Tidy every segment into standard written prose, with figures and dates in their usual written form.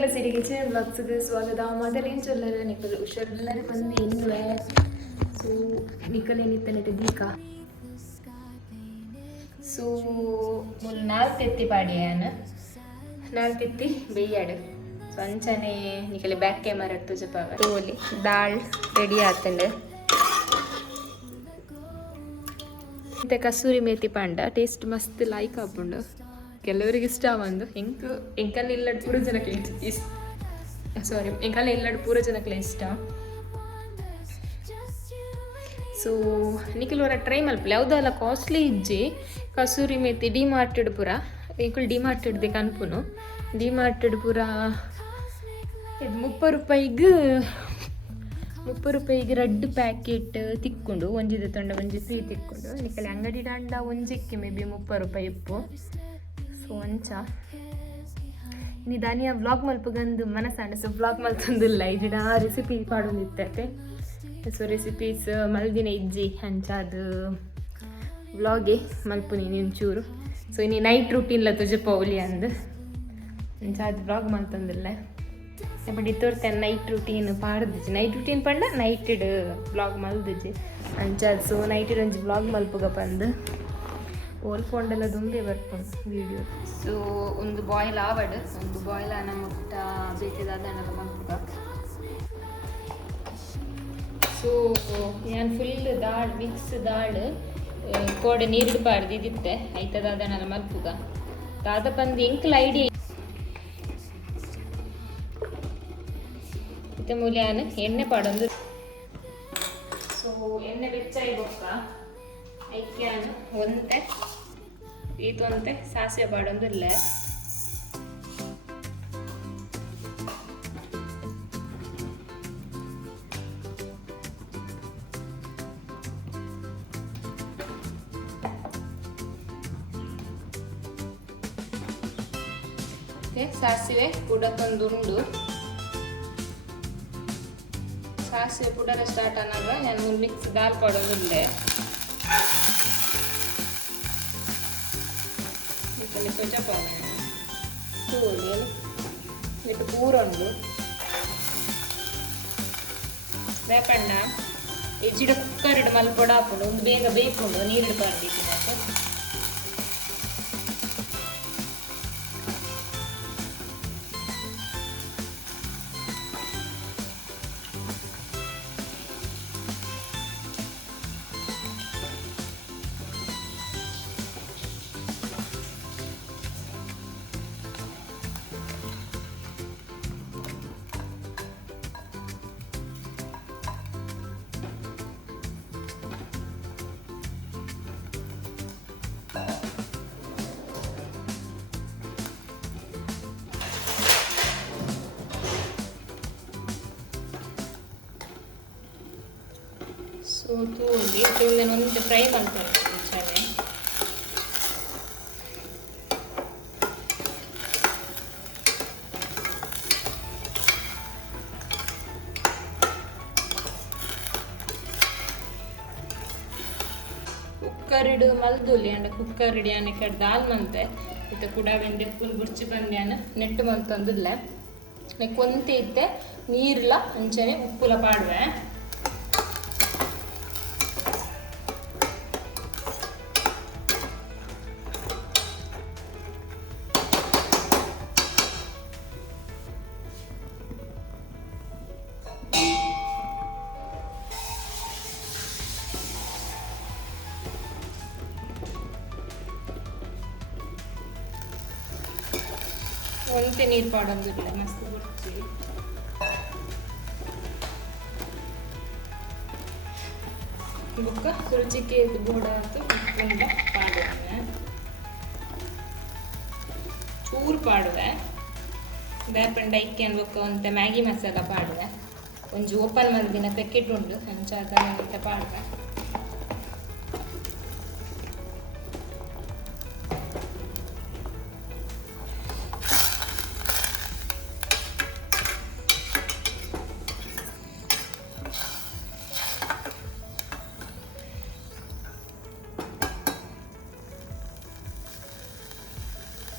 നിങ്ങൾക്കെല്ലാം ശരി കിച്ചൻ വ്ളോഗ്സിക്ക് സ്വാഗതം. അതെല്ലാം ചൊല്ലല് നിക്കൽ ഉഷാറെല്ലാവരും വന്ന് ഇന്നുവേ സോ നിക്കലേനിത്തനിട്ട് ദീക സോ ನಾಲ್ತೆತ್ತಿ ಪಾಡಿಯಾನ ನಾಲ್ತೆತ್ತಿ ಬೇಯಾಡು ಸೊ ಅಂಚನೆ ನಿಕಲೆ ಬ್ಯಾಕ್ ಕ್ಯಾಮರಾ ಇಟ್ಟು ಜಪಾವ ತೋಲಿ ದಾಲ್ ರೆಡಿ ಆತಂಡು ಮತ್ತೆ ಕಸೂರಿ ಮೇಥಿ ಪಾಂಡ ಟೇಸ್ಟ್ ಮಸ್ತ್ ಲೈಕ್ ಆಪುಂಡು ಕೆಲವರಿಗೆ ಇಷ್ಟ ಬಂದು ಎಂಕಲ್ಲಿ ಇಲ್ಲಡ್ ಪೂರ ಜನಕ್ಕೆ ಇಷ್ಟ ಸಾರಿ ಎಂಕಲ್ಲಿ ಇಲ್ಲಡ್ ಪೂರ ಜನಕ್ಕೆ ಇಷ್ಟ ಸೊ ನಿಖಿಲ್ವರ ಟ್ರೈ ಮಲ್ಪಲೆ ಯಾವುದೆಲ್ಲ ಕಾಸ್ಟ್ಲಿ ಇಜ್ಜಿ ಕಸೂರಿ ಮೇಥಿ ಡಿಮಾರ್ಟೆಡ್ ಪೂರ ಎಂಕುಲ್ ಡಿಮಾರ್ಟೆಡ್ದೆ ಕನ್ಪುನು ಡಿಮಾರ್ಟೆಡ್ ಪೂರ ಇದು 30 ರೂಪಾಯಿಗೆ ರೆಡ್ ಪ್ಯಾಕೆಟ್ ತಿಕ್ಕೊಂಡು ಒಂಜಿದ ತೊಂಡ ಒಂಜಿ ಫ್ರೀ ತಿಕ್ಕೊಂಡು ನಿಕಲೆ ಅಂಗಡಿ ದಾಂಡ ಒಂಜಿಕ್ಕೆ ಮೇ ಬಿ 30 ರೂಪಾಯಿ ಇಪ್ಪು ಸೊ ಅಂಚ ಇನ್ನು ದಾನಿಯ ವ್ಲಾಗ್ ಮಲ್ಪಗಂದು ಮನಸ್ಸಾಂಡ ಸೊ ವ್ಲಾಗ್ ಮಲ್ತೊಂದಿಲ್ಲ ಇದಿಡ ರೆಸಿಪಿ ಪಾಡೊಂದಿತ್ತೆ ಸೊ ರೆಸಿಪೀಸ್ ಮಲ್ದಿನ ಇಜ್ಜಿ ಅಂಚ ಅದು ವ್ಲಾಗೆ ಮಲ್ಪುನಿ ಒಂಚೂರು ಸೊ ಇನ್ನು ನೈಟ್ ರೂಟೀನ್ಲ ತುಜೆ ಪೌಲಿ ಅಂದು ಅಂಚ ಅದು ವ್ಲಾಗ್ ಮಲ್ತೊಂದಿಲ್ಲ ಬಟ್ ಇತ್ತೋರ್ತೆ ನೈಟ್ ರೂಟೀನ್ ಪಾಡ್ದಿಜ್ಜಿ ನೈಟ್ ರೂಟೀನ್ ಪಂಡ ನೈಟೆಡ್ ವ್ಲಾಗ್ ಮಲ್ದಿಜ್ಜಿ ಅಂಚ ಸೊ ನೈಟೆಡ್ ಒಂಜಿ ವ್ಲಾಗ್ ಮಲ್ಪುಗ ಪಂದು ಓಲ್ ಫೋನ್ಡೆಲ್ಲ ದುಂಬೆ ಬರ್ಪುಂಡು ವೀಡಿಯೋ ಸೊ ಒಂದು ಬಾಯ್ಲ್ ಆವಡ್ ಒಂದು ಬಾಯ್ಲ್ ಆನ ಮುಟ್ಟ ಬೇಕಿದಾದಣ್ಣದ ಮಲ್ಪುಗ ಸೊ ನಾನು ಫುಲ್ ದಾಳ್ ಮಿಕ್ಸ್ ದಾಳ್ ಕೋಡೆ ನೀರಿಡು ಪಾಡ್ದು ಇದಿತ್ತೆ ಐತದಾದಣ್ಣದ ಮಲ್ಪುಗ ದಾದ ಪಂದು ಎಂಕ್ಲ ಐಡಿಯಾ ಮೂಲ್ಯಾನ ಎಣ್ಣೆ ಪಾಡೊಂದು ಸೊ ಎಣ್ಣೆ ಬೆಚ್ಚಾಯಿ ಬೊಕ್ಕ ಐಕ್ಯಾನು ಒಂತೆ ಇದೊಂತೆ ಸಾಸಿವೆ ಪಾಡೊಂದು ಇಲ್ಲ ಸಾಸಿವೆ ಕುಡಕೊಂದುಂಡು ಸಾಸಿವೆ ಪುಡರ ಸ್ಟಾರ್ಟ್ ಆನಾಗ ನಾನು ಮಿಕ್ಸ್ ದಾಲ್ ಪಡೋದಿಲ್ಲೆ ಇಟ್ಟು ಪೂರೊಂಡು ಬೇಪಣ್ಣ ಹೆಚ್ಚಿಡ ಕುಕ್ಕರ್ ಇಡು ಮಲ್ಪೊಡ ಹಾಕೊಂಡು ಒಂದು ಬೇಗ ಬೇಯ್ಕೊಂಡು ನೀರಿಡು ಪಾರ್ದಿತ್ತು ಮತ್ತೆ ಸೊ ತೂರಿ ನಾನು ಒಂದು ಫ್ರೈ ಮಾಡ್ತಾರೆ ಚೆನ್ನಾಗಿ ಕುಕ್ಕರ್ ಇಡು ಮಲ್ದುಲಿ ಅಂಡ ಕುಕ್ಕರ್ ಇಡಿ ಅನ್ನಕ್ಕೆ ದಾಲ್ ಮಂತೆ ಇತ್ತ ಕೂಡ ಬೆಂದೆ ಫುಲ್ ಬುರ್ಚಿ ಬಂದ್ಯಾನ ನೆಟ್ಟು ಮಂತಂದಿಲ್ಲ ಲೈಕ್ ಒಂತೆ ಇತ್ತೆ ನೀರ್ಲ ಅಂಚನೆ ಉಪ್ಪುಲ ಪಾಡುವೆ ಒಂತೆ ನೀರು ಪಾಡೋದಿಲ್ಲ ಮಸ್ತ್ ಬುರ್ಚಿ ಬುಕ್ಕ ರುಚಿಗೆ ಬೋಡಾತು ಉಪ್ಪುಂಡ ಪಾಡುವೆ ಚೂರು ಪಾಡುವೆ ಬೇಪಂಡ ಇಕ್ಕಿ ಅನ್ಬಕ್ಕ ಒಂತೆ ಮ್ಯಾಗಿ ಮಸಾಲ ಪಾಡುವೆ ಒಂಜಿ ಓಪನ್ ಮಲ್ದಿನ ಪ್ಯಾಕೆಟ್ ಉಂಡು ಹಂಚಾದ ಮತ್ತೆ ಪಾಡುವೆ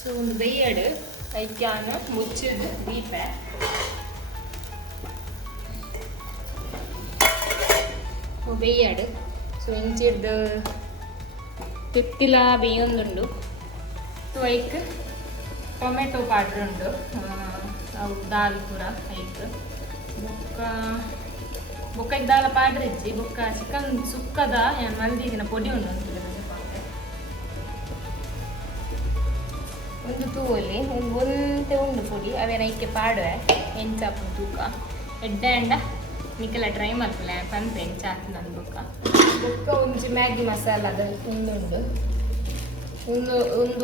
ಸೊ ಒಂದು ಬೇಯಡು ಐಕ್ಯಾನ ಮುಚ್ಚಿದ್ದು ದೀಪ ಬೇಯಾಡು. ಸೊ ಇಂಚಿಡ್ದು ತುತ್ತಿಲ ಬೇಯೊಂದುಂಡು. ಸೊ ಐಕ್ ಟೊಮೆಟೊ ಪಾಡ್ರ್ ಉಂಡು, ಅವು ದಾಲ್ ಪೂರ ಐಕ್ ಬೊಕ್ಕ ದಾಲ ಪಾಡ್ರ್ ಇಜ್ಜಿ ಬೊಕ್ಕ ಚಿಕನ್ ಸುಕ್ಕದ ಮಲ್ದಿಗಿನ ಪೊಡಿ ಉಂಡು ಒಂದು ತೂವಲ್ಲಿ ಒಂತೆ ಉಂಡು ಪುಡಿ ಅವೇನ ಐಕೆ ಪಾಡುವೆ ಎಂಚಾಪು ತೂಕ ಎಡ್ಡೆ ಅಂಡ ನಿಕ್ಕೆಲ್ಲ ಟ್ರೈ ಮಾಡ್ತಲೆ ಪಂಪೆ ಎಂಚಾಕು ನನ್ನ ಬೊಕ್ಕ ಒಂಜಿ ಮ್ಯಾಗಿ ಮಸಾಲದ ಉಂದುಂಡು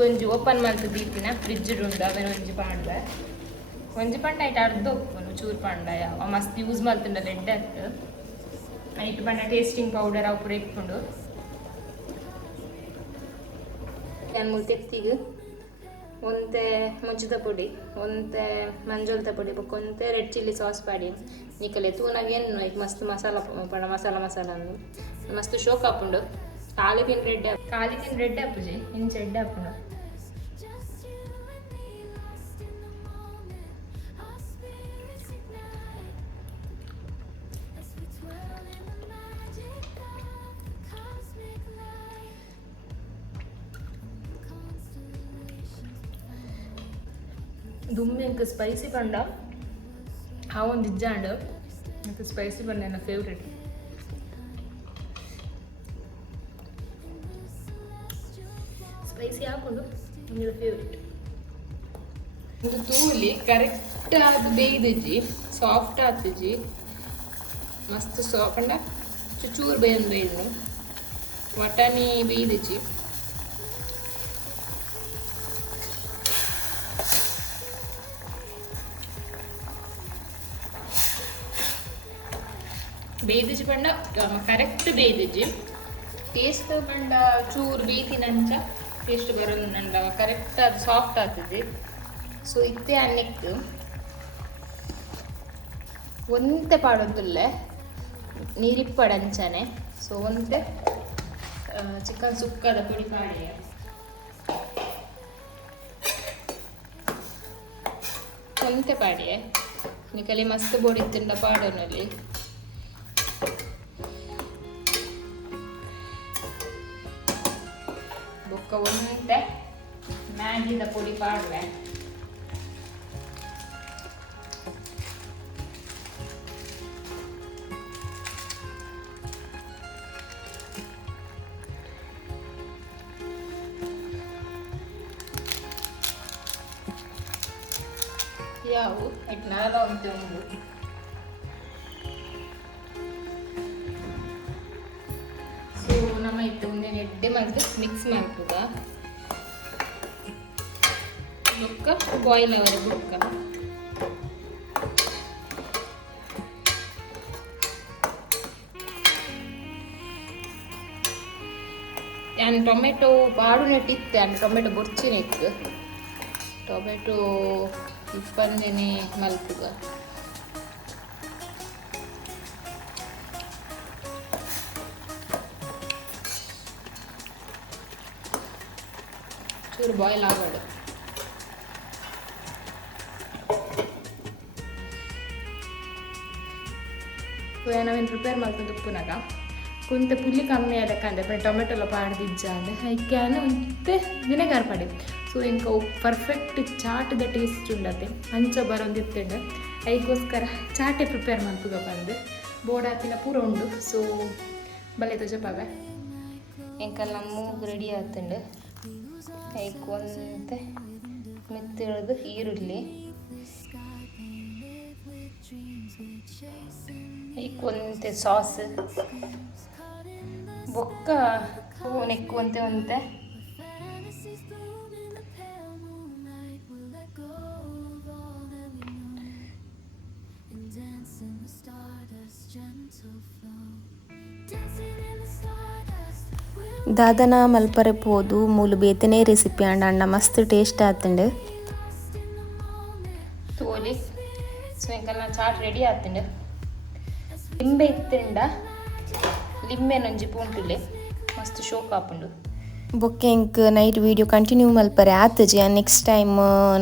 ಒಂಜಿ ಓಪನ್ ಮಾಡ್ತು ದೀಪಿನ ಫ್ರಿಜ್ ಉಂಡು ಅವೇನ ಒಂಜಿ ಪಾಡುವೆ ಒಂಜಿ ಪಂಡ ಐಟ್ ಅರ್ಧ ಉಪ್ಪುನು ಚೂರು ಪಂಡ ಯಾವ ಮಸ್ತ್ ಯೂಸ್ ಮಾಡ್తుండ ಎಡ್ಡೆ ಅತ್ತು ಐಟ್ ಪಂಡ ಟೇಸ್ಟಿಂಗ್ ಪೌಡರ್ ಅವು ಪೂರ ಇಟ್ಕೊಂಡು ನಾನು ತೆತ್ತಿಗೆ ಒಂತೆ ಮುಂಚಿದ ಪುಡಿ ಒಂತೆ ಮಂಜೋಳದ ಪುಡಿ ಬೊಕ್ಕ ಒಂತೆ ರೆಡ್ ಚಿಲ್ಲಿ ಸಾಸ್ ಪಾಡಿ ನಿಕಲೆ ತೂನಾಗೇನು ಈಗ ಮಸ್ತ್ ಮಸಾಲ ಪಡ ಮಸಾಲ ಅಂದು ಮಸ್ತ್ ಶೋಕ್ ಹಾಪುಂಡು ಕಾಲಿಗಿನ ರೆಡ್ ಹಾಪುಜಿ ಇಂಚ ಎಡ್ಡೆ ಹಾಪುಂಡು ದುಮ್ಮಿ ಇಂಕ ಸ್ಪೈಸಿ ಪಂಡ ಹಾವೊಂದು ಇಜ್ಜಾಂಡು ಇಂಕ ಸ್ಪೈಸಿ ಪಂಡ ನನ್ನ ಫೇವ್ರೆಟ್. ಸ್ಪೈಸಿ ಹಾಕೊಂಡು ನನ್ನ ಫೇವ್ರೆಟ್. ಒಂದು ತೂಲಿ ಕರೆಕ್ಟ್ ಆದ ಬೇಯ್ದಿಜ್ಜಿ ಸಾಫ್ಟ್ ಆತಿಜ್ಜಿ ಮಸ್ತ್ ಪಂಡ ಚೂರು ಬೇಯ್ದು ವಟಾಣಿ ಬೇಯ್ದಿಜ್ಜಿ ಬೇಯ್ದಿಜ್ಜಿ ಪಂಡ ಕರೆಕ್ಟ್ ಬೇಯ್ದಿಜ್ಜಿ ಟೇಸ್ಟ್ ಪಂಡ ಚೂರು ಬೇಯ್ತಿನಂಚ ಟೇಸ್ಟ್ ಬರೋದು ನಂಡ ಕರೆಕ್ಟ್ ಅದು ಸಾಫ್ಟ್ ಆಗ್ತದೆ. ಸೊ ಇತ್ತೆ ಅನ್ನಕ್ಕೆ ಒಂತೆ ಪಾಡೋದಿಲ್ಲ ನೀರಿಪ್ಪಡಂಚನೆ. ಸೊ ಒಂತೆ ಚಿಕನ್ ಸುಕ್ಕದ ಪುಡಿ ಪಾಡಿ ಒಂತೆ ಪಾಡಿಯೇ ನಿಕಲಿ ಮಸ್ತ್ ಬೋಡಿತ್ತಿಂಡ ಪಾಡೋನಲ್ಲಿ ಬೊಕ್ಕ ಒಂತೆ ಮ್ಯಾಗಿದ ಪುಡಿ ಪಾಡುವೆ ಯಾವು ಇಟ್ನಾಲ ಒಂತೆ ಉಂಡು. ಸೊ ನಮ್ಮ ಇಟ್ಟು ಒಂದೇನು ಎಡ್ಡೆ ಮಲ್ತು ಮಿಕ್ಸ್ ಮಾಡ್ತದ ಬೊಕ್ಕ ಬಾಯ್ಲ್ ಅವರ ಬೊಕ್ಕ ನಾನು ಟೊಮೆಟೊ ಪಾಡು ನೆಟ್ಟಿತ್ತೆ ನಾನು ಟೊಮೆಟೊ ಬೊರ್ಚಿನಿತ್ತು ಟೊಮೆಟೊ ಇಪ್ಪಂದಿನಿ ಮಲ್ಪುಗ ಚೂರು ಬಾಯ್ಲ್ ಆಗೋಡು. ನಾವೇನು ಪ್ರಿಪೇರ್ ಮಾಡ್ಕೊಂಡು ಉಪ್ಪುನಾಗ ಕುಂತೆ ಪುಲ್ಲಿ ಕಮ್ಮಿ ಅದಕ್ಕಂದ್ರೆ ಟೊಮೆಟೊ ಎಲ್ಲ ಪಾಡ್ದಿಜ್ಜ ಅಂದರೆ ಐಕ್ಯಾನ ಮತ್ತೆ ವಿನೆಗಾರ್ ಪಾಡಿದ್ದು. ಸೊ ಇಂಕ ಪರ್ಫೆಕ್ಟ್ ಚಾಟ್ದ ಟೇಸ್ಟ್ ಉಂಡತೆ ಅಂಚ ಬರೋಂದಿತ್ತಂಡು ಅದಕ್ಕೋಸ್ಕರ ಚಾಟೆ ಪ್ರಿಪೇರ್ ಮಾಡ್ತದ ಬಂದು ಬೋಡಾತಿನ ಪೂರ ಉಂಡು. ಸೊ ಬಲೆ ತಜಪಾವೆ ಎಂಕಲ್ಲ ಮೂಗು ರೆಡಿ ಆತಂಡು ಅದಕ್ಕೆ ಒಂತೆ ಮೆತ್ತಿಳ್ದು ಈರುಳ್ಳಿ ಅದಕ್ಕೆ ಒಂತೆ ಸಾಸ್ ಬೊಕ್ಕ ನೆಕ್ಕುವಂತೆ ಒಂತೆ ದಾದನ ಮಲ್ಪರೆ ಪೋದು ಮೂಲು ಬೇತನೇ ರೆಸಿಪಿ ಅಂಡ ಅಣ್ಣ ಮಸ್ತ್ ಟೇಸ್ಟ್ ಆತಂಡು ತೋಲಿ. ಸೊ ಇಂಕಲ್ಲ ಚಾಟ್ ರೆಡಿ ಆತಂಡು. ಲಿಂಬೆ ಇತ್ತಂಡ ಲಿಂಬೆನೊಂಜಿ ಪೂಂಟುಲೆ ಮಸ್ತ್ ಶೋಕ್ ಆಪುಂಡು ಬೊಕ್ಕೆ ಇಂಕ್ ನೈಟ್ ವೀಡಿಯೋ ಕಂಟಿನ್ಯೂ ಮಲ್ಪರೆ ಆತಜಿ ನೆಕ್ಸ್ಟ್ ಟೈಮ್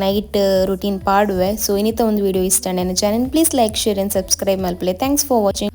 ನೈಟ್ ರುಟೀನ್ ಪಾಡುವೆ. ಸೊ ಇನ್ನಿತ ಒಂದು ವೀಡಿಯೋ ಇಷ್ಟ ನನ್ನ channel please like share and subscribe ಮಲ್ಪಲೆ. Thanks for watching.